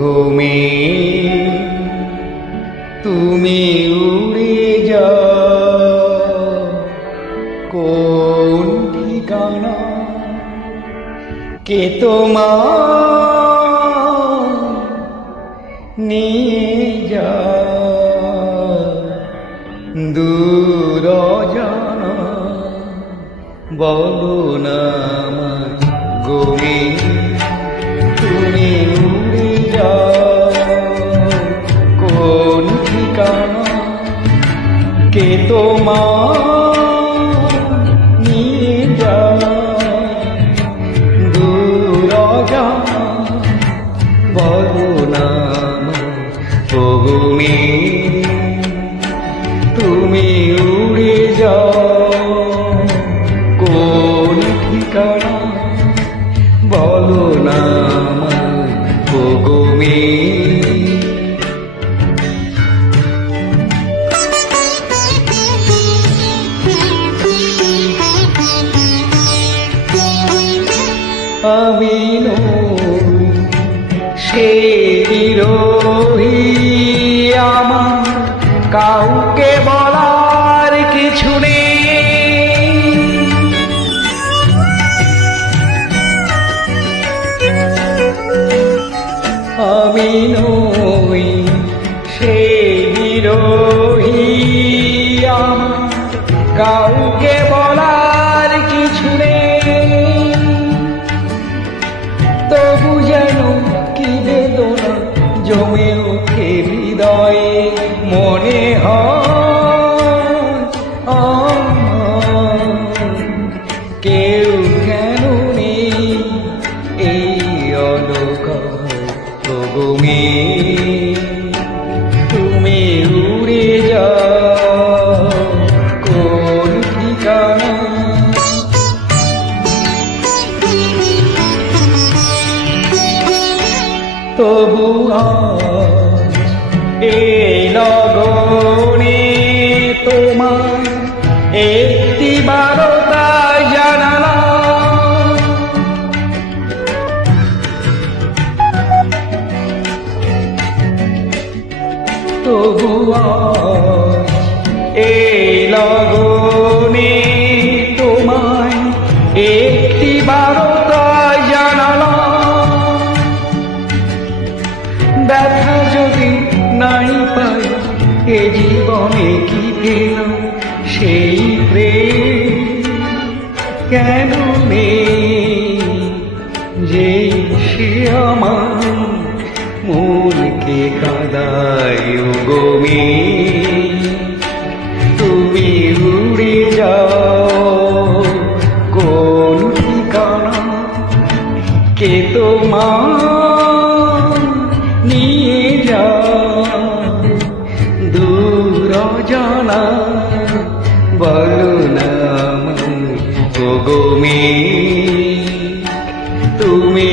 গো মেয়ে, তুমি উড়ে যাও কোন ঠিকানা, কে তোমার নিয়ে যায় দূর অজানা। বলো না আমায় গো মেয়ে, তুমি উড়ে যাও কোন ঠিকানা, কে তোমার নিয়ে যায় দূর অজানা। বলো না ও গো মেয়ে, তুমি উড়ে যাও কোন ঠিকানা, বলো না ও গো মেয়ে। আমি নই সে বিরোহী, আমার কাউকে বলার কিছু নেই। আমি নই সে বিরোহী, আমার কাউকে বলার কিছু নেই। তবু যেন কি বেদনা জমে ওঠে হৃদয়ে, মনে হয় কেউ কেন নেই এই অলোকায়। গো মেয়ে, তুমি উড়ে যাও কোন ঠিকানা, তবু আজ এই লগনে তোমার একটি বারতা জানালাম। তবু আজ এই লগনে তোমায় একটি বারতা জানালাম। ব্যথা যদি নাই পাই এ জীবনে কি পেলাম, সেই প্রেম কেন নেই যে সে আমার মনকে কাঁদায়। ও গো মেয়ে, তুমি উড়ে যাও কোন ঠিকানা, কে তোমার নিয়ে যায় দূর অজানা। বলো না ও গো মেয়ে, তুমি